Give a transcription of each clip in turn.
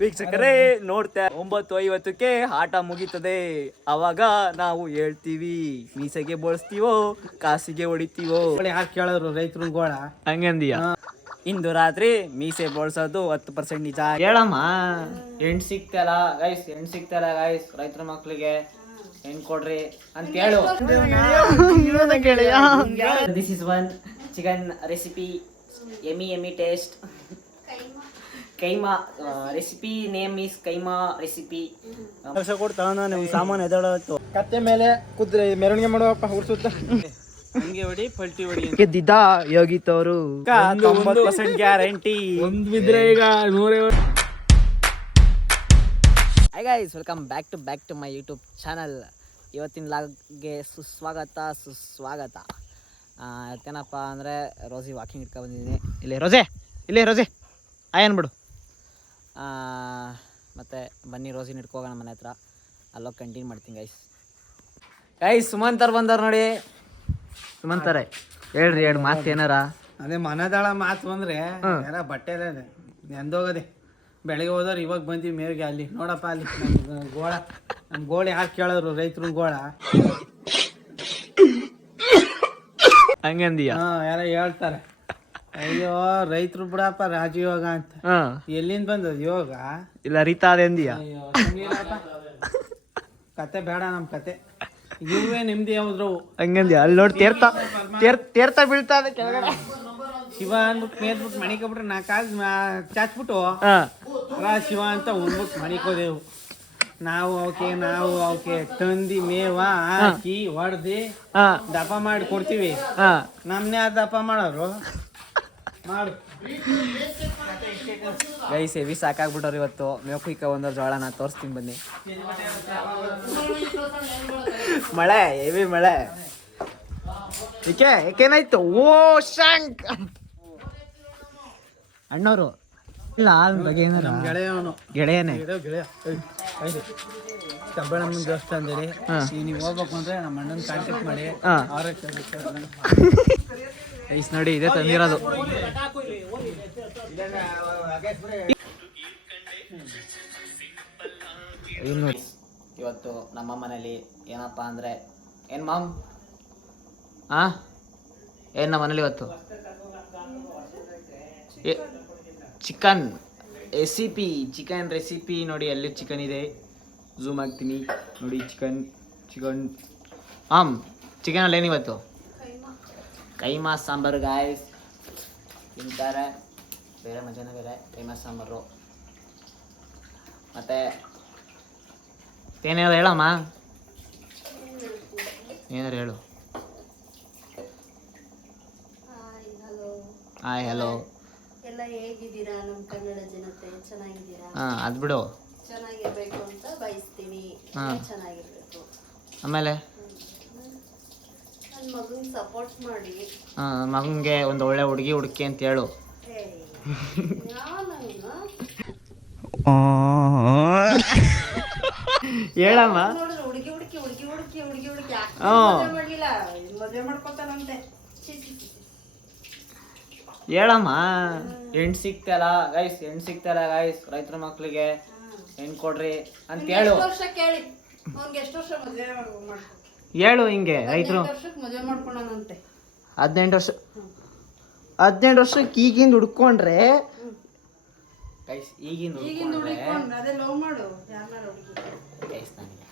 ವೀಕ್ಷಕರೇ ನೋಡ್ತಾ ಒಂಬತ್ತು ಐವತ್ತಕ್ಕೆ ಆಟ ಮುಗೀತದೆ. ಅವಾಗ ನಾವು ಹೇಳ್ತೀವಿ ಮೀಸೆಗೆ ಬಳಸ್ತೀವೋ ಕಾಸಿಗೆ ಹೊಡಿತೀವೋ. ಯಾಕೆ ಕೇಳಿದ್ರು ರೈತರು ಗೋಳ. ಹಂಗಂದಿಯ ಇಂದು ರಾತ್ರಿ ಮೀಸೆ ಬೋಳ್ಸೋದು ಹತ್ತು ಪರ್ಸೆಂಟ್ ನಿಜ ಹೇಳಮ್ಮ. ಹೆಣ್ ಸಿಕ್ತಲ್ಲ ಗೈಸ್ ಹೆಣ್ ಸಿಕ್ತಲ್ಲ ಗೈಸ್ ರೈತರ ಮಕ್ಳಿಗೆ ಹೆಣ್ ಕೊಡ್ರಿ ಅಂತ ಹೇಳು. This is one chicken recipe yummy yummy taste keema recipe name is keema recipe ಕೆಲಸ ಕೊಡ್ತಾನೆ ಸಾಮಾನು ಎದಳತ್ತು ಕತ್ತೆ ಮೇಲೆ ಕುದ್ರೆ ಮೆರವಣಿಗೆ ಮಾಡುವಪ್ಪ ಹುಡ್ಸುತ್ತ ಹಂಗೆ ಹೊಡಿ ಪಲ್ಟಿ ಹೊಡಿ ಗೆದ್ದಿದ್ದ ಯೋಗಿತ್ ಅವರು ತೊಂಬತ್ತು ಪರ್ಸೆಂಟ್ ಗ್ಯಾರಂಟಿ ಒಂದ್ ಬಿದ್ರೆ ಈಗ ನೂರೇ hi guys welcome back to back to my YouTube channel ಇವತ್ತಿನ ಲಾಗ್ಗೆ ಸುಸ್ವಾಗತ ಸುಸ್ವಾಗತ. ಏನಪ್ಪ ಅಂದರೆ ರೋಸಿ ವಾಕಿಂಗ್ ಇಟ್ಕೊ ಬಂದಿದ್ದೀನಿ. ಇಲ್ಲಿ ರೋಜೆ ಇಲ್ಲಿ ರೋಜೆ. ಆಯನ್ ಬಿಡು ಮತ್ತು ಬನ್ನಿ ರೋಸಿನ ಇಟ್ಕೋಗೋಣ ಮನೆ ಹತ್ರ. ಅಲ್ಲೋಗಿ ಕಂಟಿನ್ಯೂ ಮಾಡ್ತೀನಿ ಗೈಸ್ ಗೈಸ್ ಸುಮಂತರ್ ಬಂದವ್ರು ನೋಡಿ. ಸುಮಂತಾರೆ ಹೇಳ್ರಿ ಎರಡು ಮಾತು ಏನಾರ? ಅದೇ ಮನದಾಳ ಮಾತು ಬಂದ್ರೆ ಯಾರ ಬಟ್ಟೆ ಎಂದೋಗದೆ ಬೆಳಗ್ಗೆ ಹೋದವ್ರು ಇವಾಗ ಬಂದ್ವಿ ಮೇವಿಗೆ ಅಲ್ಲಿ. ನೋಡಪ್ಪ ಅಲ್ಲಿ. ಗೋಳ. ನಮ್ ಗೋಳ ಯಾರು ಕೇಳೋರು? ರೈತರು ಗೋಳ. ಹಂಗಂದಿಯ? ಹಾ ಯಾರ ಹೇಳ್ತಾರೆ. ಅಯ್ಯೋ ರೈತರು ಬಿಡಪ್ಪ ರಾಜಯೋಗ ಅಂತ. ಹಾ. ಎಲ್ಲಿಂದ ಬಂದದ ಯೋಗ? ಇಲ್ಲ ರೀತಾ ಅಯ್ಯೋ ಸುಮ್ನಿರಪ್ಪ. ಕತೆ ಬೇಡ ನಮ್ ಕತೆ. ಇವೇ ನಿಮ್ದು ಯಾವ್ದ್ರು. ಹಂಗಂದ್ಯ? ಅಲ್ಲಿ ನೋಡಿ ತೇರ್ತಾ ತೇರ್ ತೇರ್ತಾ ಬೀಳ್ತಾ ಇದೆ ಕೆಳಗಡೆ. ಶಿವ ಅಂದ್ಬಿಟ್ಟು ಮೇದ್ಬಿಟ್ಟು ಮಣಿಕೊಬಿಟ್ರೆ ನಾ ಕಾಲ್ ಚಾಚ್ಬಿಟ್ಟು. ಹಾ. ರಾ ಶಿವ ಅಂತ ಉಣ್ಬಿಟ್ಟು ಮಣಿಕೋದೆವು. ನಾವು ಅವಕ್ಕೆ ನಾವು ಅವಕ್ಕೆ ತಂದಿ ಮೇವ ಹಾಕಿ ಹೊಡ್ದಿ ಹಾ. ದಪ ಮಾಡಿ ಕೊಡ್ತೀವಿ. ಹಾ. ನಮ್ನೇ ಆ ದಪ್ಪ ಮಾಡೋರು? ಮಾಡು ಗೈಸ್ ಎವಿ ಸಾಕಾಗ್ಬಿಟ್ಟವ್ರು ಇವತ್ತು. ಮೇವು ಕುಯ್ಕ ಒಂದರ ಜೋಳ ನಾ ತೋರಿಸ್ತೀನಿ ಬನ್ನಿ. ಮಳೆ ಎವಿ ಮಳೆ. ಏಕೆ ಏಕೇನಾಯ್ತು? ಓ ಶಾಂಕ್! ಅಣ್ಣವರು ಇಲ್ಲ ಅದ್ರ ಬಗ್ಗೆ ಏನಾರ? ಗೆಳೆಯನೆ ಗೆಳೆಯವನು. ಗೆಳೆಯನೇ? ಗೆಳೆಯ. ದೇವಸ್ಥಾನದಲ್ಲಿ ನೀವು ಹೋಗ್ಬೇಕು ಅಂದ್ರೆ ನಮ್ಮ ಅಣ್ಣನ ಕಾಂಟ್ಯಾಕ್ಟ್ ಮಾಡಿ. ಅವ್ರ ಗೈಸ್ ನೋಡಿ ಇದೆ ತಂದಿರೋದು. ಇವತ್ತು ನಮ್ಮ ಮನೇಲಿ ಏನಪ್ಪ ಅಂದರೆ ಏನು ಮಾಮ್? ಆ? ಏನು ನಮ್ಮ ಮನೇಲಿ ಇವತ್ತು? ಚಿಕನ್ ರೆಸಿಪಿ ಚಿಕನ್ ರೆಸಿಪಿ ನೋಡಿ ಎಲ್ಲಿ ಚಿಕನ್ ಇದೆ. ಝೂಮ್ ಆಗ್ತೀನಿ. ನೋಡಿ ಚಿಕನ್ ಚಿಕನ್. ಆಮ್ ಚಿಕನಲ್ಲಿ ಏನಿವತ್ತು ಕೈಮಾ ಸಾಂಬಾರು ಗಾಯ್ಸ್ ತಿಂತಾರೆ. ಬೇರೆ ಮಜಾನೇ ಬೇರೆ. ಕೈಮಾ ಸಾಂಬಾರು. ಮತ್ತು ಏನೇನಾದ್ರು ಹೇಳಮ್ಮ? ಏನಾರು ಹೇಳು. ಹಾಯ್ ಹಲೋ ಎಲ್ಲ ಹೇಗಿದ್ದೀರಾ ನಮ್ಮ ಕನ್ನಡ ಜನತೆ? ಚೆನ್ನಾಗಿದ್ದೀರಾ? ಹಾಂ ಅದು ಬಿಡು ಚೆನ್ನಾಗಿರ್ಬೇಕು ಅಂತ ಬಯಸ್ತೀನಿ. ಚೆನ್ನಾಗಿರ್ಬೇಕು. ಆಮೇಲೆ? ಸಪೋರ್ಟ್ ಮಾಡಿ. ಮಗನಿಗೆ ಒಂದು ಒಳ್ಳೆ ಹುಡುಗಿ ಹುಡುಕಿ ಅಂತ ಹೇಳು? ಹೇಳಮ್ಮ. ಹುಡುಗಿ ಹುಡುಕಿ ಹುಡುಗಿ ಹುಡುಕಿ ಹುಡುಗಿ ಹುಡುಕಿ. ಯಾಕೆ ಹಾ. ಮದ್ವೆ ಮಾಡ್ಲಿಲ್ಲ? ಮದುವೆ ಮಾಡ್ಕೊತಾನಂತೆ. ಛೀ, ಛೀ, ಛೀ, ಛೀ. ಹೇಳಮ್ಮ. ಹೆಣ್ ಸಿಕ್ತಲ್ಲ ಗೈಸ್ ಹೆಣ್ ಸಿಕ್ತಲ್ಲ ಗೈಸ್ ರೈತರ ಮಕ್ಳಿಗೆ ಹೆಣ್ ಕೊಡ್ರಿ ಅಂತ ಹೇಳು. ಎಷ್ಟು ವರ್ಷ ಕೇಳಿ? ಎಷ್ಟು ವರ್ಷ ಮದುವೆ ಹೇಳು ಹಿಂಗೆ ರೈತರು. ಹದಿನೆಂಟು ವರ್ಷ ಹದಿನೆಂಟು ವರ್ಷಕ್ಕೆ ಈಗಿಂದ ಹುಡ್ಕೊಂಡ್ರೆ ಈಗಿಂದ ಈಗಿಂದ ಹುಡ್ಕೊಂಡ್ರೆ ಅದೇ ಲವ್ ಮಾಡು ಯಾರನ್ನಾರ ಹುಡುಗಿ. ಗೈಸ್ ನನಗೆ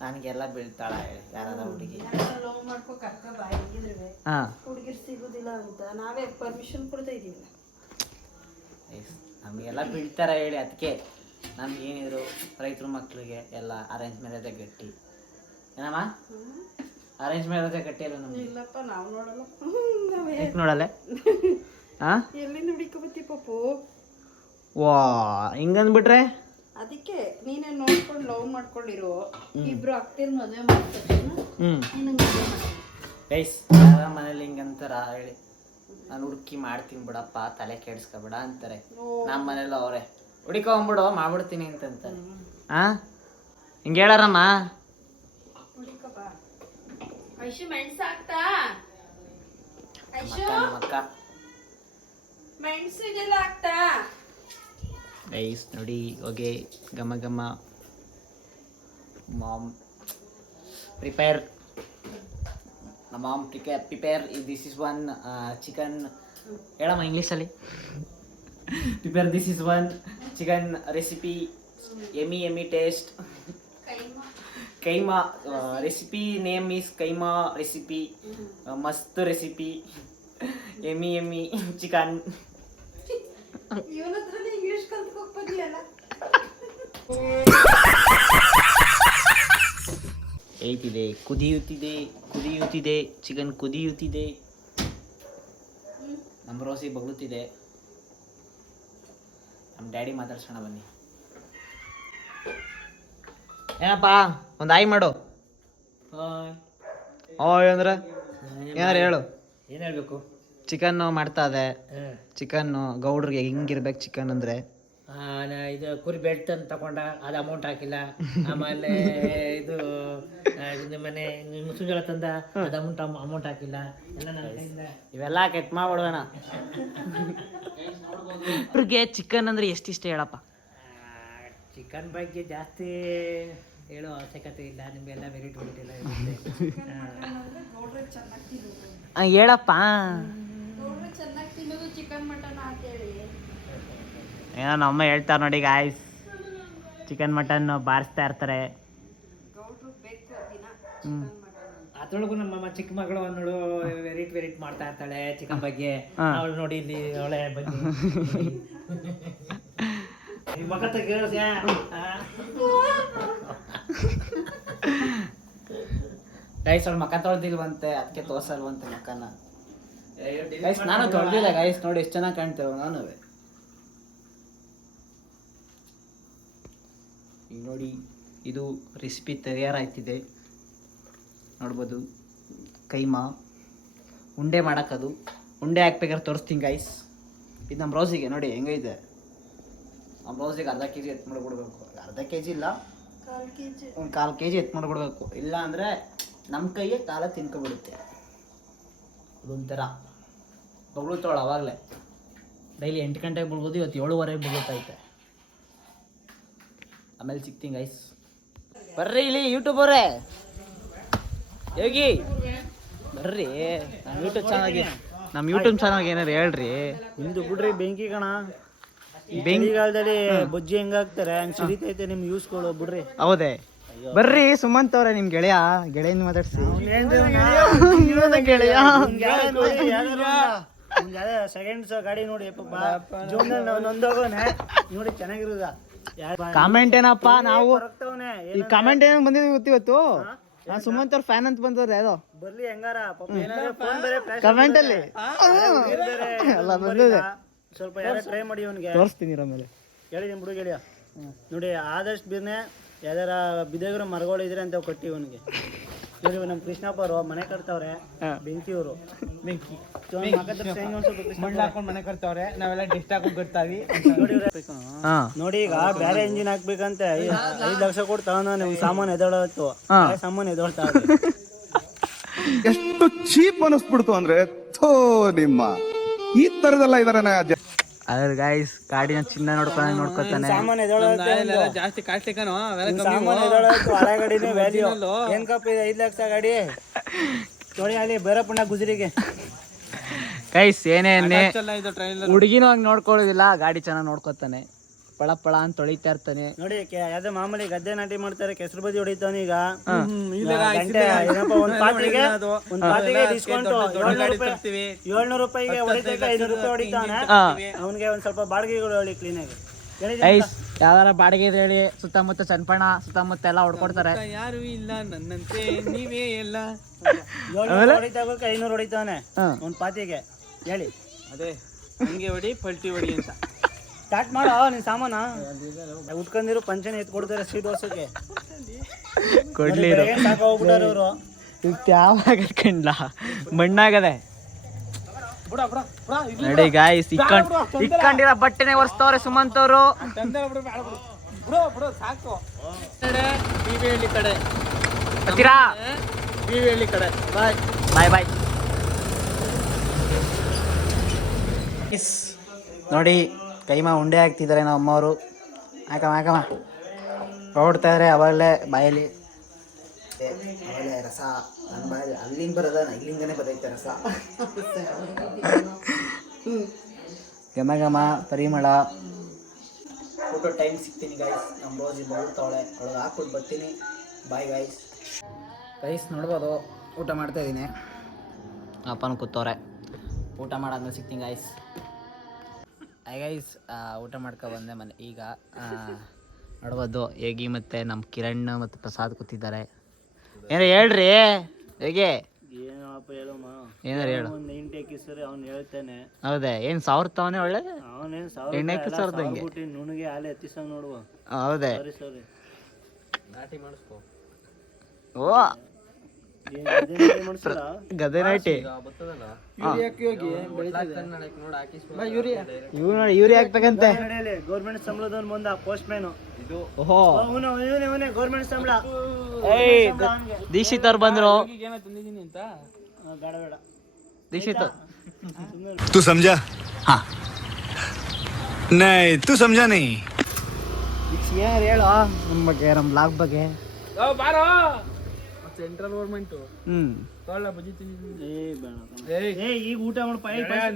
ನನಗೆಲ್ಲ ಬೀಳ್ತಾಳ ಹೇಳಿ ಯಾರಾದ ಹುಡುಗಿ. ಲವ್ ಮಾಡ್ಕೊ ಕರ್ಕ ಬಾಯಿಗಿದ್ರೆ ಹಾಂ. ಹುಡುಗಿರ್ ಸಿಗುದಿಲ್ಲ ಅಂತ ನಾವೇ ಪರ್ಮಿಷನ್ ಕೊಡ್ತಾ ಇದೀವಿ ನಮಗೆಲ್ಲ ಬೀಳ್ತಾರ ಹೇಳಿ ಅದಕ್ಕೆ ನಮ್ಗೆ ಏನಿದ್ರು ರೈತರು ಮಕ್ಳಿಗೆ ಎಲ್ಲ ಅರೇಂಜ್ ಮ್ಯಾರೇಜ್ ಗಟ್ಟಿ. ಏನಮ್ಮ? ಅರೇಂಜ್ ಮ್ಯಾರೇಜೇ ಕಟ್ಟಿಲ್ಲ ನಮ್ಗೆ. ಇಲ್ಲಪ್ಪ ನಾವು ನೋಡಲ್ಲ. ನಾವೇ ಯಾಕೆ ನೋಡಲ್ಲ ಹಾಂ ಎಲ್ಲಿ ಹುಡುಕಬತ್ತಿ ಪಪ್ಪು? ವಾ ಹಿಂಗಂದ್ಬಿಟ್ರೆ? ಅದಕ್ಕೆ ನೀನೇ ನೋಡ್ಕೊಂಡು ಲವ್ ಮಾಡ್ಕೊಂಡಿರೋ. ಇಬ್ರು ಅಕ್ತಿರ್ ಮದುವೆ ಮಾಡ್ತಾರೆ ಹ್ಮ್. ನಿನಗೆ ಮದುವೆ ಮಾಡ್ತೀನಿ ಗೈಸ್ ಯಾರ ಮನೇಲಿ ಹಿಂಗಂತಾರ ಹೇಳಿ. ನಾನು ಹುಡುಕಿ ಮಾಡ್ತೀನಿ ಬಿಡಪ್ಪ ತಲೆ ಕೆಡಿಸ್ಕೊಬೇಡ ಅಂತಾರೆ. ನಮ್ಮ ಮನೇಲಿ ಅವರೇ. ಹುಡುಕೊಂಬಿಡು ಮಾಡ್ಬಿಡ್ತೀನಿ ಅಂತಂತಾರೆ. ಹಾ ಹಿಂಗೆ ಹೇಳಾರಮ್ಮ? ಐಶು ಮೆಣಸು ಹಾಕ್ತಾ ಐಶು ಮೆಣಸು ಇದೆಲ್ಲ ಹಾಕ್ತಾ ಗೈಸ್ ನೋಡಿ ಓಕೆ ಘಮ ಘಮ ಮಾಮ್ ಪ್ರಿಪೇರ್ ನಮ್ಮ mom prepare prepare this is one chicken ಹೇಳಮ್ಮ ಇಂಗ್ಲೀಷಲ್ಲಿ prepare this is one chicken recipe yummy yummy taste keema recipe name is keema recipe ಮಸ್ತ್ ರೆಸಿಪಿ ಎಮಿ ಎಮಿ ಚಿಕನ್ ಏಯ್ತಿದೆ ಕುದಿಯುತ್ತಿದೆ ಕುದಿಯುತ್ತಿದೆ ಚಿಕನ್ ಕುದಿಯುತ್ತಿದೆ. ನಮ್ಮ ರೋಸಿ ಬಗ್ಲುತ್ತಿದೆ. ನಮ್ಮ ಡ್ಯಾಡಿ ಮಾತಾಡ್ಸೋಣ ಬನ್ನಿ. ಏನಪ್ಪ ಒಂದು ಆಯ್ ಮಾಡು. ಆಯ್ ಅಂದ್ರೆ? ಏನಾರು ಹೇಳು. ಏನು ಹೇಳ್ಬೇಕು? ಚಿಕನ್ ಮಾಡ್ತಾ ಇದೆ. ಚಿಕನ್ ಗೌಡ್ರಿಗೆ ಹೆಂಗಿರ್ಬೇಕು ಚಿಕನ್ ಅಂದ್ರೆ? ಇದು ಕುರಿ ಬೆಲ್ಟ್ ಅಂತ ತಗೊಂಡ ಅದು ಅಮೌಂಟ್ ಹಾಕಿಲ್ಲ. ಆಮೇಲೆ ಇದು ಮನೆ ಮುಸುಂಜಲ ತಂದ ಅದು ಅಮೌಂಟ್ ಅಮೌಂಟ್ ಹಾಕಿಲ್ಲ. ಎಲ್ಲ ನನ್ನ ಇವೆಲ್ಲ ಕೆಟ್ಟ ಮಾಡ್ಬಿಡೋಣ ಚಿಕನ್ ಅಂದ್ರೆ ಎಷ್ಟು ಇಷ್ಟ ಹೇಳಪ್ಪ. ಚಿಕನ್ ಬಗ್ಗೆ ಜಾಸ್ತಿ ಹೇಳೋ ಅವಶ್ಯಕತೆ ಇಲ್ಲ ನಿಮಗೆಲ್ಲ ವೆರೈಟಿ ವೆರೈಟಿ ಎಲ್ಲ ಇರುತ್ತೆ. ಹೇಳಪ್ಪ. ಏನೋ ನಮ್ಮ ಹೇಳ್ತಾರೆ ನೋಡಿ ಗಾಯ್ಸ್ ಚಿಕನ್ ಮಟನ್ ಬಾರಿಸ್ತಾ ಇರ್ತಾರೆ. ಗೌಡ್ರು ಬೇಕು ದಿನ ಚಿಕನ್ ಮಟನ್ ಅದ್ರೊಳಗು ನಮ್ಮ ಚಿಕ್ಕ ಮಗಳು ಅನ್ನೋಳು ವೆರೈಟಿ ವೆರೈಟಿ ಮಾಡ್ತಾ ಇರ್ತಾಳೆ ಚಿಕನ್ ಬಗ್ಗೆ. ಅವಳು ನೋಡಿ ಇಲ್ಲಿ ಅವಳೆ ಈ ಮಗ ತೆಗಿಯೋಸ್ಯಾ? ಆ. ಗೈಸ್ ಅವ್ಳು ಮಕ ತೊಳ್ದಿಲ್ವಂತೆ ಅದಕ್ಕೆ ತೋರ್ಸಲ್ವಂತೆ ಮಕ್ಕನ ಗೈಸ್ ನಾನು ತೊಳ್ದಿಲ್ಲ ಗೈಸ್ ನೋಡಿ ಎಷ್ಟು ಚೆನ್ನಾಗಿ ಕಾಣ್ತೇವೆ ನಾನು. ಈಗ ನೋಡಿ ಇದು ರೆಸಿಪಿ ತಯಾರಾಯ್ತಿದೆ ನೋಡ್ಬೋದು ಕೈಮಾ ಉಂಡೆ ಮಾಡಕ್ಕದು ಉಂಡೆ ಹಾಕ್ಬೇಕಾದ್ರೆ ತೋರಿಸ್ತೀನಿ ಗೈಸ್ ಇದು ನಮ್ಮ ರೋಸಿಗೆ ನೋಡಿ ಹೆಂಗೈತೆ. ನಮ್ಮ ಬ್ಲೌಸಿಗೆ ಅರ್ಧ ಕೆ ಜಿ ಎತ್ತು ಮಾಡಿಬಿಡ್ಬೇಕು ಅರ್ಧ ಕೆ ಜಿ ಇಲ್ಲ. ಕಾಲ್ ಕೆ ಜಿ ಒಂದು ಕಾಲು ಕೆ ಜಿ ಎತ್ತು ಮಾಡಿಬಿಡ್ಬೇಕು ಇಲ್ಲ ಅಂದರೆ ನಮ್ಮ ಕೈಗೆ ಕಾಲ ತಿನ್ಕೊಬಿಡುತ್ತೆ. ಅದೊಂಥರ. ಬೊಗಳುತ್ತವಳು ಅವಾಗಲೇ. ಡೈಲಿ ಎಂಟು ಗಂಟೆಗೆ ಬಿಡ್ಬೋದು ಇವತ್ತು ಏಳುವರೆಗೆ ಬಿಡುತ್ತೈತೆ ಆಮೇಲೆ ಸಿಕ್ತೀನಿ ಗೈಸ್ ಬರ್ರಿ ಇಲ್ಲಿ ಯೂಟ್ಯೂಬ್ ಅವರೇ. ಹೇಗಿ ಬರ್ರಿ. ನಮ್ಮ ಯೂಟ್ಯೂಬ್ ಚಾನಲ್ಗೆ ನಮ್ಮ ಯೂಟ್ಯೂಬ್ ಚಾನಲ್ಗೆ ಏನಾರು ಹೇಳ್ರಿ. ನಿಮ್ದು ಬಿಡ್ರಿ ಬೆಂಕಿ ಕಣ. ಬೆಂಕಿ ಚಳಿಗಾಲದಲ್ಲಿ ಬೊಜ್ಜಿ ಹೆಂಗಾಗ್ತಾರೆ ಹಂಗ್ ಸಿಡಿತೈತೆ ನಿಮ್ ಯೂಸ್ಗಳು ಬಿಡ್ರಿ. ಹೌದೇ. ಬರ್ರಿ ಸುಮಂತ್ ಅವ್ರೆ ನಿಮ್ ಗೆಳೆಯ. ಗೆಳೆಯನ್ ಮಾತಾಡ್ಸಿ. ಗೆಳೆಯ. ಸೆಕೆಂಡ್ಸ್ ಗಾಡಿ ನೋಡಿ ನೋಡಿ ಚೆನ್ನಾಗಿರೋದ. ಕಾಮೆಂಟ್ ಏನಪ್ಪ ನಾವು ಈ ಕಾಮೆಂಟ್ ಏನೋ ಬಂದಿದ್ವಿ ಗೊತ್ತಿವತ್ತು ನಾನ್ ಸುಮಂತ್ ಅವ್ರ ಫ್ಯಾನ್ ಅಂತ ಬಂದವ್ರೆ ಯಾವ್ದೋ? ಬರ್ಲಿ ಹೆಂಗಾರ? ಕಮೆಂಟ್ ಅಲ್ಲಿ. ಎಲ್ಲ ಬಂದಿದೆ. ಸ್ವಲ್ಪ ಯಾರೋ ಟ್ರೈ ಮಾಡಿ ಅವನಿಗೆ ತೋರಿಸ್ತೀನಿ ಆಮೇಲೆ ನಿಮ್ಮ ಹುಡುಗ ಹೇಳಿಯ ನೋಡಿ ಆದಷ್ಟು ಬಿರ್ನೆ ಯಾವ್ದಾರ ಬಿದ್ದೋಗಿರೋ ಮರಗಳು ಇದ್ರೆ ಅಂತ ಕೊಟ್ಟಿ ಇವನಿಗೆ. ನೋಡಿ ನಮ್ಮ ಕೃಷ್ಣಪ್ಪ ಅವರು ಮನೆ ಕಟ್ತವ್ರೆ ಬೆಂಕಿ ಅವರು ಬೆಂಕಿ. ಮಣ್ಣು ಹಾಕೊಂಡು ಮನೆ ಕಟ್ತಾವ್ರೆ ನಾವೆಲ್ಲ ಡಿಸ್ಟ್ ಹಾಕೊಂಡು ಕಟ್ತಾವಿ ಹಾ. ನೋಡಿ ಈಗ ಬೇರೆ ಇಂಜಿನ್ ಹಾಕ್ಬೇಕಂತ ಐ- ಐದ್ ಲಕ್ಷ ಕೊಟ್ಟು ತಗೊಂಡ ನಿಮ್ ಸಾಮಾನು ಎದೊಳತ್ತು. ಸಾಮಾನ್ ಸಾಮಾನು ಎದೊಳ್ತಾ ಎಷ್ಟು ಚೀಪ್ ಅನಿಸ್ಬಿಡ್ತು ಅಂದ್ರೆ ಥೋ ನಿಮ್ಮ. ಈ ತರದೆಲ್ಲ ಇದಾರೆ ಅದ್ರ ಗಾಯ್ಸ್ ಗಾಡಿನ ಚಿನ್ನ ನೋಡ್ಕೊಂಡ್ ನೋಡ್ಕೊತಾನೆ. ಸಾಮಾನ್ಯ ಜಾಸ್ತಿ ಕಾಸ್ಟ್ಲಿ ಕಣೋ ಅವೆಲ್ಲ ಸಾಮಾನು ಎದೊಳತ್ತು ಹಳೆ ಗಾಡಿನೇ ವ್ಯಾಲ್ಯೂ ಏನ್ ಕಪ್ಪ ಇದೆ? ಐದ್ ಲಕ್ಷ ಗಾಡಿ. ನೋಡಿ ಅಲ್ಲಿ ಬೇರಪ್ಪಣ್ಣ ಗುಜರಿಗೆ. ಗೈಸ್ ಏನೇ ಹುಡುಗಿನೂ ಹಂಗ್ ನೋಡ್ಕೊಳ್ಳೋದಿಲ್ಲ ಗಾಡಿ ಚೆನ್ನಾಗಿ ನೋಡ್ಕೊತಾನೆ. ಪಳ ಪಳ ಅಂತ ತೊಳಿತಾ ಇರ್ತಾನೆ. ನೋಡಿ ಕೆ- ಯಾವ್ದೋ ಮಾಮೂಲಿ ಗದ್ದೆ ನಾಟಿ ಮಾಡ್ತಾರೆ ಕೆಸರು ಬದಿ ಹೊಡಿತಾನೆ ಈಗ. ಇಲ್ಲೆಲ್ಲ ಗಂಟೆ ಏನಪ್ಪ ಒಂದ್ ಪಾತ್ರೆಗೆ ಒಂದ್ ಪಾತ್ರೆಗೆ ಡಿಸ್ಕೌಂಟ್ ಏಳ್ನೂರು ರೂಪಾಯಿ ಏಳ್ನೂರು ರೂಪಾಯಿಗೆ ಐನೂರು ರೂಪಾಯಿ ಹೊಡಿತಾನೆ. ಹಾ. ಅವನಿಗೆ ಒಂದ್ ಸ್ವಲ್ಪ ಬಾಡಿಗೆಗಳು ಹೇಳಿ ಕ್ಲೀನ್ ಆಗಿ. ಯಾವ್ದಾರ ಬಾಡಿಗೆ ಇದ್ರೆ ಹೇಳಿ ಸುತ್ತಮುತ್ತ ಚನ್ನಪಣ್ಣ ಸುತ್ತಮುತ್ತ ಎಲ್ಲ ಹೊಡ್ಕೊಡ್ತಾರೆ. ಯಾರು ಇಲ್ಲ ನನ್ನಂತೆ ನೀವೇ ಎಲ್ಲ. ಏಳ್ನೂರು ಐನೂರು ಹೊಡಿತಾನೆ. ಹಾ. ಒಂದ್ ಪಾತಿಗೆ ಹೇಳಿ. ಅದೇ ಹಂಗೆ ಹೊಡಿ ಪಲ್ಟಿ ಹೊಡಿ ಅಂತ. ಸ್ಟಾರ್ಟ್ ಮಾಡೋ ನಿನ್ ಸಾಮಾನ. ಉಟ್ಕೊಂಡಿರು ಪಂಚನೆ ಎತ್ ಕೊಡ್ತಾರೆ ಸೀಟ್ ದೋಸೆಗೆ ಕೊಡ್ಲಿ ಹೋಗ್ಬಿಟ್ಟಾರೆ ಇವರು ಮಣ್ಣಾಗದೆ. ನೋಡಿ ಗಾಯ್ಸ್ ಇಕ್ಕಂಡ್ ಇಕ್ಕಂಡಿರೋ ಬಟ್ಟೆನೆ ಒರೆಸ್ತವ್ರೆ ಸುಮಂತ್ ಅವರು ಕಡೆ ಹತ್ತಿರಾ? ಕಡೆ. ಬಾಯ್ ಬಾಯ್ ಬಾಯ್ ನೋಡಿ ಕೈಮಾ ಉಂಡೆ ಹಾಕ್ತಿದ್ದಾರೆ ನಮ್ಮ ಅಮ್ಮವರು. ಹಾಕಮ್ಮ ಹಾಕಮ್ಮ ಇದ್ರೆ ಅವಾಗಲೇ ಬಾಯಲ್ಲಿ. ರಸ. ನನ್ನ ಬಾಯಲ್ಲಿ ಅಲ್ಲಿಂದ ಬರೋದ? ಇಲ್ಲಿಂದನೇ ಬರೈತೆ ರಸ. ಘಮ ಘಮ, ಪರಿಮಳ. ಫೋಟೋ ಟೈಮ್ ಸಿಗ್ತೀನಿ ಗೈಸ್ ನಮ್ಮ ರೋಜಿ ಬರುತ್ತಾವಳೆ ಒಳಗೆ ಹಾಕ್ಬಿಟ್ಟು ಬರ್ತೀನಿ. ಬಾಯ್ ಗೈಸ್ ಗೈಸ್ ನೋಡ್ಬೋದು. ಊಟ ಮಾಡ್ತಾ ಇದ್ದೀನಿ ಅಪ್ಪನ ಕೂತವ್ರೆ. ಊಟ ಮಾಡಾದ್ಮೇಲೆ ಸಿಗ್ತೀನಿ ಗೈಸ್ ಹಾಯ್ ಗೈಸ್ ಊಟ ಮಾಡ್ಕೊ ಬಂದೆ ಮನೆ ಈಗ ಆ, ನೋಡ್ಬೋದು ಹೇಗಿ ಮತ್ತೆ ನಮ್ಮ ಕಿರಣ್ ಮತ್ತು ಪ್ರಸಾದ್ ಕೂತಿದ್ದಾರೆ. ಏನಾರ ಹೇಳ್ರಿ? ಹೇಗೆ? ಏನಪ್ಪ ಹೇಳಮ್ಮ? ಏನಾರ ಹೇಳು. ಒಂದು ಎಂಟು ಹಾಕಿಸ್ರೆ ಅವ್ನು ಹೇಳ್ತಾನೆ. ಹೌದೇ ಏನು ಸಾವಿರ ತವನೇ ಒಳ್ಳೆ ಅವನೇನು ಎಣ್ಣೆ ಹಾಕಿಸೋರ್ದು ಹಿಂಗೆ ಬಿಟ್ಟು ನುಣಿಗೆ ಹಾಲೆ ಎತ್ತಿಸಂಗ್ ನೋಡುವ. ಹೌದೇ. ಸರಿ ಸರಿ. ಓ ಗದೆ ನಾಟಿ ಇವ್ರು ಯೂರಿ ಹಾಕ್ಬೇಕಂತೆ ಗೌರ್ಮೆಂಟ್ ಸಂಬಳದವ್ನು ಬಂದ ಪೋಸ್ಟ್ ಮ್ಯಾನು ಓಹೋ ಅವನು ಇವನೇ ಇವನೇ ಗೌರ್ಮೆಂಟ್ ಸಂಬಳ ಏಯ್ ದೀಕ್ಷಿತ್ ಅವ್ರು ಬಂದ್ರು ಬೇಡ ಬೇಡ ದೀಕ್ಷಿತ್ तू समझा हाँ नहीं तू समझा नहीं ಏನಾರು ಹೇಳು ನಮ್ಮ ಬಗ್ಗೆ ನಮ್ಮ ಬ್ಲಾಗ್ ಬಗ್ಗೆ ಸೆಂಟ್ರಲ್ ಗೌರ್ಮೆಂಟ್ ಹ್ಮ್. ಏ ಬೇಡ ಏ ಈಗ ಊಟ ಮಾಡಪ್ಪ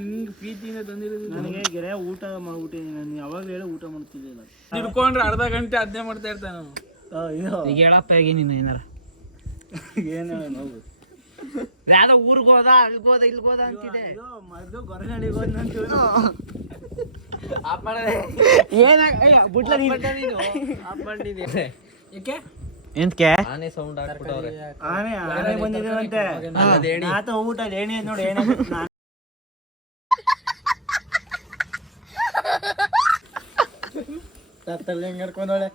ನಿಂಗೆ ಪ್ರೀತಿಯಿಂದ ತಂದಿರೋದು ನನಗೆ ಗೆರೆ ಊಟ ಮಾಡ್ಬಿಟ್ಟಿದ್ದೀನಿ ನಾನು ಯಾವಾಗಲೂ ಹೇಳಿ ಊಟ ಮಾಡ್ತಿದ್ದಿಲ್ಲ ಹಿಡ್ಕೊಂಡ್ರೆ ಅರ್ಧ ಗಂಟೆ ಅದನ್ನೇ ಮಾಡ್ತಾ ಇರ್ತಾನೆ ಅವನು. ಇದು. ಈಗ ಹೇಳಪ್ಪ ಹೇಗೆ ನೀನು ಏನಾರ? ಏನು ಹೋಗು ಯಾವ್ದೋ ಊರಿಗೆ ಹೋದ ಅಲ್ಗೋದ ಇಲ್ಗೋದ ಅಂತಿದೆ. ಇದು ಮೊದಲು ಗೊರಗಳಿಗೆ ಹೋದ್ನಂತ ಬುಟ್ಲ ಎಂತಕ್ಕೆ ಆನೆ ಆನೆ ಬಂದಿದ್ದೀವಂತೆ. ಆತ ಊಟ ಏಣಿ ಅದ್ ನೋಡಿ ಏಣಿ ತತ್ತಲ್ಲಿ ಹೆಂಗೆ ಕರ್ಕೊಂಡೋಳೆ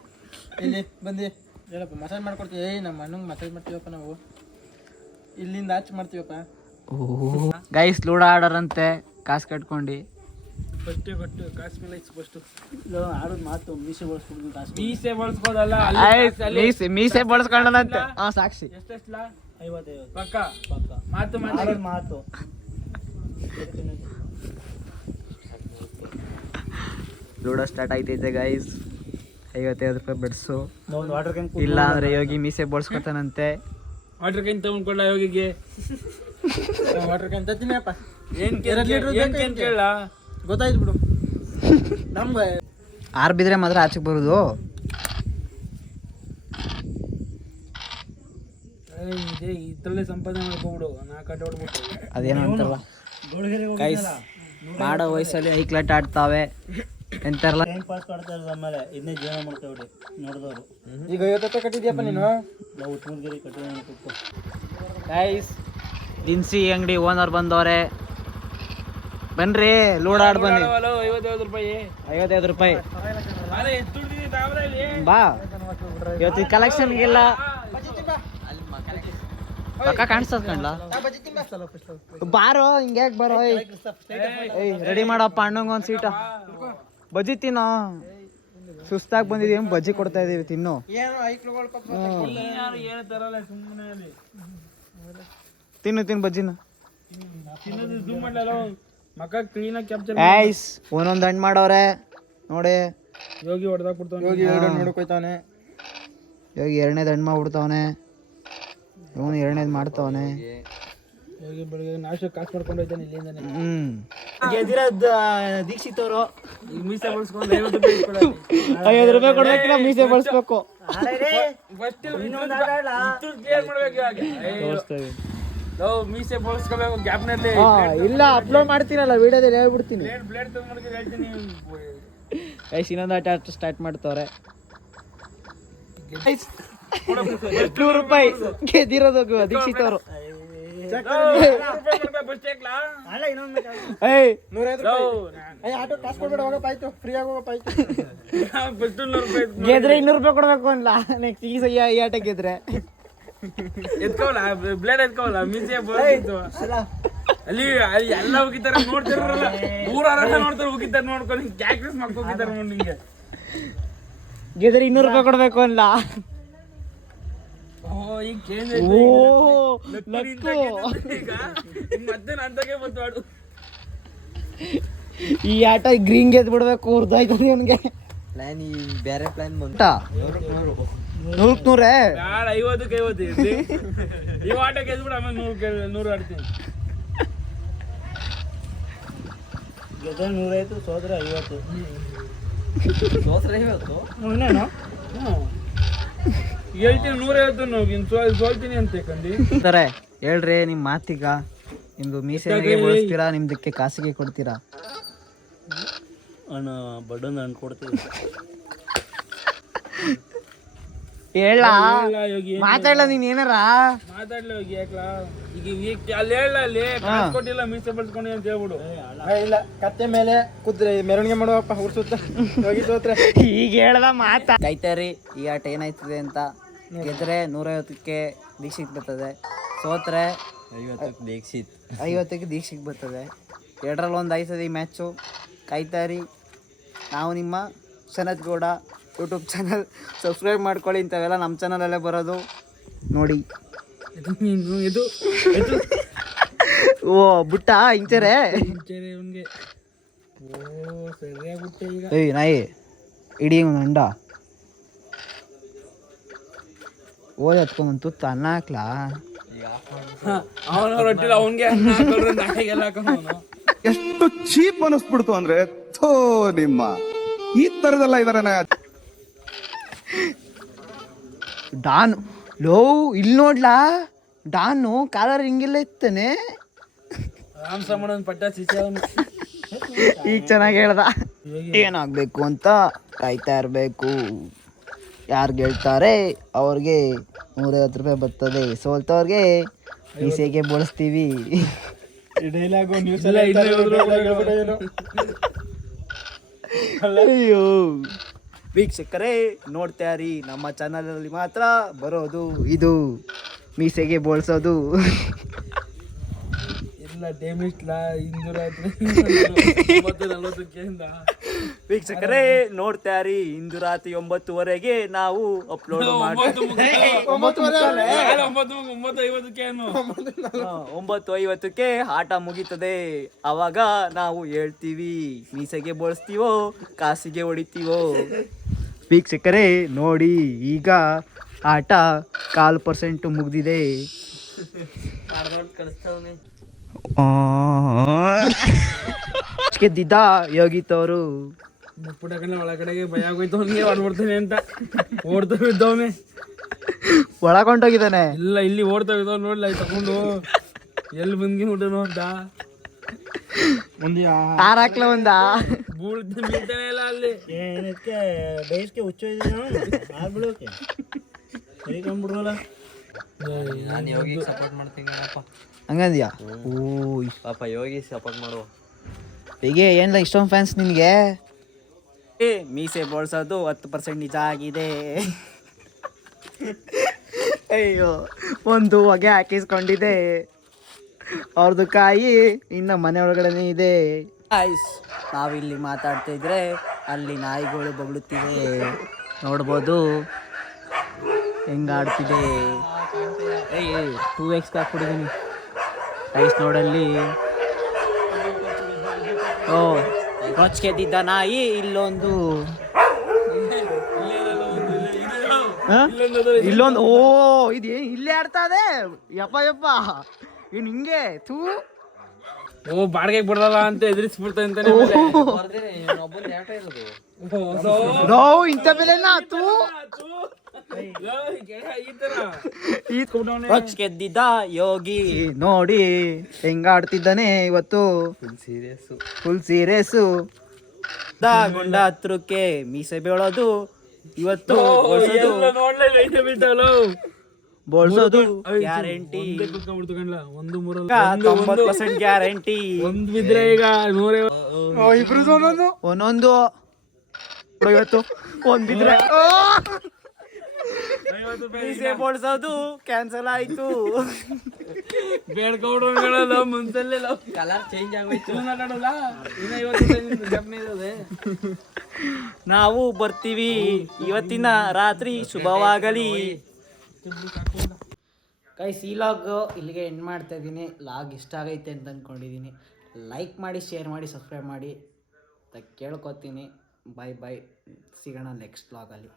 ಇಲ್ಲಿ ಬಂದು. ಹೇಳಪ್ಪ ಮಸಾಜ್ ಮಾಡ್ಕೊಡ್ತೀವಿ ಏಯ್ ನಮ್ಮ ಅಣ್ಣಂಗೆ ಮಸಾಜ್ ಮಾಡ್ತೀವಪ್ಪ ನಾವು. ಇಲ್ಲಿಂದ ಆಚೆ ಮಾಡ್ತೀವಪ್ಪ. ಗೈಸ್ ಲೂಡ ಆಡೋರಂತೆ. ಕಾಸು ಕಟ್ಕೊಂಡು. ಫಸ್ಟು ಆಡೋದು ಮಾತು ಮೀಸೆ ಬಳಸ್ಕೊಂಡು ಕಾಸು ಮೀಸೆ ಬಳಸ್ಬೋದಲ್ಲ? ಮೀಸೆ ಮೀಸೆ ಬಳಸ್ಕೊಂಡಂತೆ ಹಾ ಸಾಕ್ಷಿ. ಐವತ್ತೈವತ್ತು. ಪಕ್ಕ? ಪಕ್ಕ. ಮಾತು ಮಾಡಿ ಮಾತು. ಲೂಡೋ ಸ್ಟಾರ್ಟ್ ಆಯ್ತೈತೆ ಗೈಸ್ ಐವತ್ತೈದು ರೂಪಾಯಿ ಬೆಡ್ಸು. ಒಂದು ವಾಟರ್ ಕ್ಯಾನ್ ಇಲ್ಲ ಅಂದ್ರೆ ಯೋಗಿ ಮೀಸೆ ಬಳಸ್ಕೊತಾನಂತೆ. ವಾಟರ್ ಕ್ಯಾನ್ ತಗೊಂಡ್ಕೊಳ್ಳ ಯೋಗಿಗೆ. ವಾಟರ್ ಕ್ಯಾನ್ ತತ್ತಿನಪ್ಪ ಏನ್ ಕೇಳ ಗೊತ್ತಾಯ್ತು ಬಿಡು ನಮ್ಗೆ ಆರ್ ಬಿದ್ರೆ ಮಾತ್ರ ಆಚೆಗೆ ಬರೋದು ಇದೆ ಇದ್ರಲ್ಲೇ ಸಂಪಾದನೆ ಮಾಡ್ಕೊಬಿಡು ನಾಲ್ಕು ಅಡ್ಡ ಹೊಡ್ಬಿಟ್ಟು ಅದೇನೋ ಅಂತಾರಲ್ಲ ಗೈಸ್ ಮಾಡೋ ವಯಸ್ಸಲ್ಲಿ ಐಕ್ಲಟ್ ಆಡ್ತಾವೆ ಎಂತಾರಲ್ಲ ಟೈಮ್ ಪಾಸ್ ಮಾಡ್ತಾ ಇರೋದು ಆಮೇಲೆ ಇದನ್ನೇ ಜೀವನ ಮಾಡ್ತಾವ್ರಿ ನೋಡಿದವರು ಈಗ ಐವತ್ತು ಕಟ್ಟಿದ್ಯಪ್ಪ ನೀನು ನಾವು ಉತ್ಮಗಿರಿ ಕಟ್ಟಿದ ಗೈಸ್ ದಿನಸಿ ಅಂಗಡಿ ಓನರ್ ಬಂದವ್ರೆ ಬನ್ರಿ ಲೋಡಾಡ್ ಬನ್ನಿ. ಐವತ್ತೈದು ರೂಪಾಯಿ. ಐವತ್ತೈದು ರೂಪಾಯಿ. ಇಲ್ಲಿ? ಬಾ. ಇವತ್ತು ಕಲೆಕ್ಷನ್ಗೆಲ್ಲ ಪಕ್ಕ ಕಾಣಿಸ್ತದ ಕಂಡ್ಲ ಬಾರೋ ಹಿಂಗ್ಯಾಕ್ ಬಾರೋ? ಏಯ್. ರೆಡಿ ಮಾಡಪ್ಪ ಅಣ್ಣಂಗ ಒಂದ್ ಸೀಟ ಬಜ್ಜಿ ತಿನ್ನೋ. ಸುಸ್ತಾಗಿ ಬಂದಿದೀವಿ ಬಜ್ಜಿ ಕೊಡ್ತಾ ಇದೀವಿ ತಿನ್ನು. ತಿನ್ನು ತಿನ್ನು ಬಜ್ಜಿನ. ಝೂಮ್ ಕ್ಲೀನಾಗಿ ಕ್ಯಾಪ್ಚರ್ ಐಸ್ ಒಂದೊಂದು ಹಣ್ಣು ಮಾಡವ್ರೆ ನೋಡಿ. ಯೋಗಿ ಹೊಡೆದಾಕ್ ಬಿಡ್ತಾನೆ ಯೋಗಿ ಎರಡು ನೋಡ್ಕೊಯ್ತಾನೆ ಇವಾಗ ಎರಡನೇದು ಹಣ್ಣು ಮಾಡ್ಬಿಡ್ತಾವನೆ. ಇವನು ಎರಡನೇದು ಮಾಡ್ತಾವನೆ. ಯೋಗಿ ಬೆಳಗ್ಗೆ ನಾಶ ಕಾಸು ಮಾಡ್ಕೊಂಡು ಹೋಯ್ತಾನೆ ಇಲ್ಲಿಂದಾನೆ. ಹ್ಮ್. ಗೆದ್ದಿರೋದು ದೀಕ್ಷಿತ್ ಅವರು. ಈಗ ಮೀಸೆ ಬಳಸ್ಕೊಂಡು ಐವತ್ತು ರೂಪಾಯಿ ಇಸ್ಕೊಳೋದು. ಐವತ್ತು ರೂಪಾಯಿ ಕೊಡ್ಬೇಕಿಲ್ಲ ಮೀಸೆ ಬಳಸ್ಬೇಕು. First ದುಡ್ಡು clear ಮಾಡ್ಬೇಕು ಇವಾಗ. ಏಯ್, ಲೋ, ಮೀಸೆ ಬಳಸ್ಕೋಬೇಕು ಗ್ಯಾಪ್ನಲ್ಲಿ. ಇಲ್ಲ ಅಪ್ಲೋಡ್ ಮಾಡ್ತೀನಲ್ಲ ವಿಡಿಯೋದಲ್ಲಿ ಹೇಳ್ಬಿಡ್ತೀನಿ. ಬ್ಲೇಡ್ ಹೇಳ್ತೀನಿ ಗೈಸ್ ಇನ್ನೊಂದು ಆಟ ಸ್ಟಾರ್ಟ್ ಮಾಡ್ತವ್ರೆ. ನೂರು ರೂಪಾಯಿ ಗೆದ್ದಿರೋದು ದೀಕ್ಷಿತ್ ಅವರು. ಅಲ್ಲ ಇನ್ನೊಂದು ಏಯ್ ಆಟೋ ಕಾಸು ಕೊಡ್ಬೇಡ ಹೋಗಪ್ಪ ಆಯ್ತು ಫ್ರೀ ಆಗಿ ಹೋಗಪ್ಪ ಆಯ್ತು ಫಸ್ಟ್ ನೂರು ರೂಪಾಯಿ ಗೆದ್ರೆ ಇನ್ನೂರು ರೂಪಾಯಿ ಕೊಡ್ಬೇಕು ಅನ್ಲ ನೆಕ್ಸ್ಟ್ ಈ ಸ- ಈ ಆಟ ಗೆದ್ರೆ. ಎತ್ಕೋಲ್ಲ ಬ್ಲೇಡ್ ಎತ್ಕೋಲ್ಲ ಮಿಂಚೆ ಬಳಸಿದ್ದು ಅಲ್ಲಿ ಅಲ್ಲಿ ಎಲ್ಲ ಹೋಗಿದ್ದಾರೆ ನೋಡ್ತಿರಲ್ಲ ಊರವರೆಲ್ಲ ನೋಡ್ತಾರೆ ಹೋಗಿದ್ದಾರೆ ನೋಡ್ಕೊಂಡು ಕ್ಯಾಕ್ಟಸ್ ಮಾಡ್ಕೊ ಹೋಗಿದ್ದಾರ ನೋಡಿ ನಿಂಗೆ. ಗೆದ್ರೆ ಇನ್ನೂರು ರೂಪಾಯಿ ಕೊಡ್ಬೇಕು ಅಲ್ಲ ಓ ಈಗ ಚೇಂಜ್ ಓ ಈಗ ಮತ್ತೆ ನಂತಾಗೆ ಬಂತು ಆಡು. ಈ ಆಟ ಗ್ರೀನ್ ಗೆದ್ ಬಿಡ್ಬೇಕು ಉರ್ದಾಯ್ತದೆ ಅವನಿಗೆ ಪ್ಲಾನ್ ಈ ಬೇರೆ ಪ್ಲಾನ್ ಊಟ. ನೂರಕ್ಕೆ ನೂರೇ ಯಾರು ಐವತ್ತಕ್ಕೆ ಐವತ್ತು ಇರ್ಲಿ. ಈ ಆಟ ಗೆದ್ಬಿಡು ಆಮೇಲೆ ನೂರು ನೂರು ಆಡ್ತೀನಿ. ನೂರೈತು ಸೋದ್ರೆ ಐವತ್ತು. ಇನ್ನೇನು? ಹ್ಞೂ ಹೇಳ್ತೀನಿ ನೂರೈವತ್ತು ನಾವು ಇನ್ನು ಸೋಲ್ ಸೋಲ್ತೀನಿ ಅಂತ ಸರೆ ಹೇಳ್ರಿ ನಿಮ್ಮ ಮಾತೀಗ. ನಿಮ್ದು ಮೀಸೆಗೆ ಬಳಸ್ತೀರಾ ನಿಮ್ದಕ್ಕೆ ಕಾಸಿಗೆ ಕೊಡ್ತೀರಾ? ಅಣ್ಣ ಬಡನ್ ಹಣ್ಣು ಕೊಡ್ತೀವಿ ಹೇಳ. ಯೋಗಿ ಮಾತಾಡಲ್ಲ ನೀನ್ ಏನಾರ? ಮಾತಾಡ್ಲಿ ಹೋಗಿ ಯಾಕ್ಲಾ? ಈಗ ಈಗ ಅಲ್ಲಿ ಹೇಳ ಅಲ್ಲಿ ಕಾಸು ಕೊಟ್ಟಿಲ್ಲ ಮೀಸೆ ಬಳ್ಸ್ಕೊಂಡು ಅಂತ ಹೇಳ್ಬಿಡು. ಇಲ್ಲ. ಕತ್ತೆ ಮೇಲೆ ಕುದ್ರೆ ಮೆರವಣಿಗೆ ಮಾಡುವಪ್ಪ ಉರ್ಸುತ್ತ ಹೋಗಿ ಸೋತ್ರೆ ಈಗ ಹೇಳ್ದ ಮಾತಾ. ಕೈತಾರಿ ಈ ಆಟ ಏನಾಯ್ತದೆ ಅಂತ ಗೆದ್ರೆ ನೂರೈವತ್ತಕ್ಕೆ ದೀಕ್ಷಿತ್ ಬರ್ತದೆ. ಸೋತ್ರೆ ಐವತ್ತಕ್ಕೆ ದೀಕ್ಷಿತ್. ಐವತ್ತಕ್ಕೆ ದೀಕ್ಷಿತ್ ಬರ್ತದೆ. ಎರಡರಲ್ಲಿ ಒಂದು ಆಯ್ತದೆ ಈ ಮ್ಯಾಚು ಕೈತಾರಿ ನಾವು ನಿಮ್ಮ Sanath Gowda YouTube channel subscribe ಮಾಡ್ಕೊಳ್ಳಿ ಇಂಥವೆಲ್ಲ ನಮ್ಮ ಚಾನಲಲ್ಲೇ ಬರೋದು. ನೋಡಿ. ಇದು ನೀನು ಇದು ಓ ಬುಟ್ಟ ಇಂಚರೆ ಸರಿ ಅವನಿಗೆ ಓ ಸರಿಯಾಗ್ಬಿಟ್ಟೆ ಈಗ. ಏಯ್ ನಾಯಿ ಇಡೀ ಒಂದು ಅಂಡ ಓದಿ ಹತ್ಕೊಂಡ್ ತುತ್ತ ಅನ್ನ ಹಾಕ್ಲಾ? ಅವನ ರೊಟ್ಟಿಲ್ಲ ಅವನ್ಗೆ ಅನ್ನ ಹಾಕೊಂಡ್ರೆ ನಾಯಿಗೆಲ್ಲ ಹಾಕೊಂಡು ಎಷ್ಟು ಚೀಪ್ ಅನಿಸ್ಬಿಡ್ತು ಅಂದ್ರೆ ಥೋ ನಿಮ್ಮ. ಈ ತರದೆಲ್ಲ ಇದಾರೆ ಡಾನ್ ಲೋ ಇಲ್ಲಿ ನೋಡ್ಲಾ? ಡಾನು ಕಾಲರ್ ಹಿಂಗಿಲ್ಲ ಇತ್ತಾನೆ. ರಾಮ್ ಸಮಣನ್ ಪಟ್ಟ ಈಗ ಚೆನ್ನಾಗಿ ಹೇಳ್ದ. ಏನಾಗಬೇಕು ಅಂತ ಕಾಯ್ತಾ ಇರಬೇಕು. ಯಾರು ಗೆಲ್ತಾರೆ ಅವ್ರಿಗೆ ನೂರೈವತ್ತು ರೂಪಾಯಿ ಬರ್ತದೆ. ಸೋಲ್ತವ್ರಿಗೆ ಮೀಸೆಗೆ ಬಳಸ್ತೀವಿ. ಅಯ್ಯೋ. ವೀಕ್ಷಕರೇ ನೋಡ್ತಾ ರೀ ನಮ್ಮ ಚಾನಲಲ್ಲಿ ಮಾತ್ರ ಬರೋದು ಇದು. ಮೀಸೆಗೆ ಬೋಳ್ಸೋದು. ಎಲ್ಲ ರಾತ್ರಿ ಒಂಬತ್ತು ನಲ್ವತ್ತಕ್ಕೆ ಇಂದ ವೀಕ್ಷಕರೇ ನೋಡ್ತಾರಿ ಇಂದು ರಾತ್ರಿ ಒಂಬತ್ತುವರೆಗೆ ನಾವು ಅಪ್ಲೋಡ್ ಒಂಬತ್ತು ಐವತ್ತಕ್ಕೆ ಆಟ ಮುಗೀತದೆ. ಅವಾಗ ನಾವು ಹೇಳ್ತೀವಿ ಮೀಸೆಗೆ ಬಳಸ್ತೀವೋ ಕಾಸಿಗೆ ಹೊಡಿತೀವೋ. ವೀಕ್ಷಕರೇ ನೋಡಿ ಈಗ ಆಟ ಕಾಲು ಪರ್ಸೆಂಟ್ ಮುಗ್ದಿದೆ. ಗೆದ್ದಿದ್ದ ಯೋಗಿತ್ ಅವರು ಒಳಗಡೆಗೆ ಭಯ ಆಗೋಯ್ತು. ಅವ್ನಿಗೆ ಓಡ್ಬಿಡ್ತಾನೆ ಅಂತ. ಓಡ್ತಾ ಬಿದ್ದವನೆ. ಒಳಗೊಂಡೋಗಿದ್ದಾನೆ. ಇಲ್ಲ ಇಲ್ಲಿ ಓಡ್ತಾ ಬಿದ್ದವ್ ನೋಡ್ಲ ತಗೊಂಡು. ಎಲ್ಲಿ ಬಂದ್ಗಿ ಹುಟ್ಟನು ಅಂತ ಆರ್ ಹಾಕ್ಲ ಒಂದ? ನಾನು ಯೋಗಿಗೆ ಸಪೋರ್ಟ್ ಮಾಡ್ತೀನಿ ಹಂಗಂದ್ಯಾ ಓ ಪಾಪ ಯೋಗಿ ಸಪೋರ್ಟ್ ಮಾಡುವ ಹೀಗೆ ಏನಿಲ್ಲ ಇಷ್ಟೊಂದು ಫ್ಯಾನ್ಸ್ ನಿನಗೆ? ಏ ಮೀಸೆ ಬಳಸೋದು ಹತ್ತು ಪರ್ಸೆಂಟ್ ನಿಜ ಆಗಿದೆ. ಅಯ್ಯೋ ಒಂದು ಹೊಗೆ ಹಾಕಿಸ್ಕೊಂಡಿದೆ ಅವ್ರದ್ದು ಕಾಯಿ ಇನ್ನ ಮನೆ ಒಳಗಡೆನೆ ಇದೆ. ಆಯ್ಸ್ ನಾವಿಲ್ಲಿ ಮಾತಾಡ್ತಾ ಇದ್ರೆ ಅಲ್ಲಿ ನಾಯಿಗಳು ಬೊಗಳುತ್ತಿವೆ. ನೋಡ್ಬೋದು? ಹೆಂಗಾಡ್ತಿದೆ? ಟೂ ಎಕ್ಸ್ ಹಾಕ್ಬಿಟ್ಟಿದ್ದೀನಿ ಐಸ್ ನೋಡಲ್ಲಿ. ಓ ರೊಚ್ಕೆದಿದ್ದ ನಾಯಿ ಇಲ್ಲೊಂದು? ಇಲ್ಲೊಂದು. ಓ, ಇದೇ ಇಲ್ಲೇ ಆಡ್ತಾ ಇದೆ. ಯಪ್ಪ ಯಪ್ಪ. ಇನ್ ಹಿಂಗೆ ತೂ ಓ ಬಾಡಿಗೆ ಬಿಡಲ್ಲ ಅಂತ ಎದುರಿಸ್ಬಿಡ್ತಾ ಅಂತಾನೆ ಇಂಥ ಬೆಲೆನಾ ಗೆದ್ದಿದ್ದ ಯೋಗಿ. ನೋಡಿ ಹೆಂಗಾಡ್ತಿದ್ದಾನೆ ಇವತ್ತು. ಫುಲ್ ಸೀರಿಯಸ್ಸು ಗುಂಡ ಹತ್ರಕ್ಕೆ ಮೀಸೆ ಬೀಳೋದು ಇವತ್ತು ಬೋಳ್ಸೋದು ಗ್ಯಾರಂಟಿ ಒಂದು ಪರ್ಸೆಂಟ್ ಗ್ಯಾರಂಟಿ ಒಂದ್ ಬಿದ್ರೆ ಈಗ ನೂರೇ ಒಂದೊಂದು? ಇವತ್ತು. ಒಂದಿದ್ರೆ ಮೀಸೆ ಬೋಳ್ಸೋದು ಕ್ಯಾನ್ಸಲ್ ಆಯ್ತು. ಬೇಡ್ಕೊಂಡ್ರಲ್ಲ ಮುಂಚೆಲ್ಲ ಕಲರ್ ಚೇಂಜ್ ಆಗೋಯ್ತು. ಮಾತಾಡಲ್ಲ? ಇನ್ನ ಇವತ್ತು ಜಪ್ನೆ ಇದೆ ನಾವು ಬರ್ತೀವಿ ಇವತ್ತಿನ ರಾತ್ರಿ ಶುಭವಾಗಲಿ. ಗೈಸ್ ಈ ಲಾಗ್ ಇಲ್ಲಿಗೆ ಎಂಡ್ ಮಾಡ್ತಾ ಇದ್ದೀನಿ. ಲಾಗ್ ಇಷ್ಟ ಆಗೈತೆ ಅಂತ ಅಂದ್ಕೊಂಡಿದ್ದೀನಿ ಲೈಕ್ ಮಾಡಿ ಶೇರ್ ಮಾಡಿ ಸಬ್ಸ್ಕ್ರೈಬ್ ಮಾಡಿ. ಕೇಳ್ಕೊತೀನಿ. ಬಾಯ್ ಬಾಯ್ ಸಿಗೋಣ ನೆಕ್ಸ್ಟ್ ಬ್ಲಾಗಲ್ಲಿ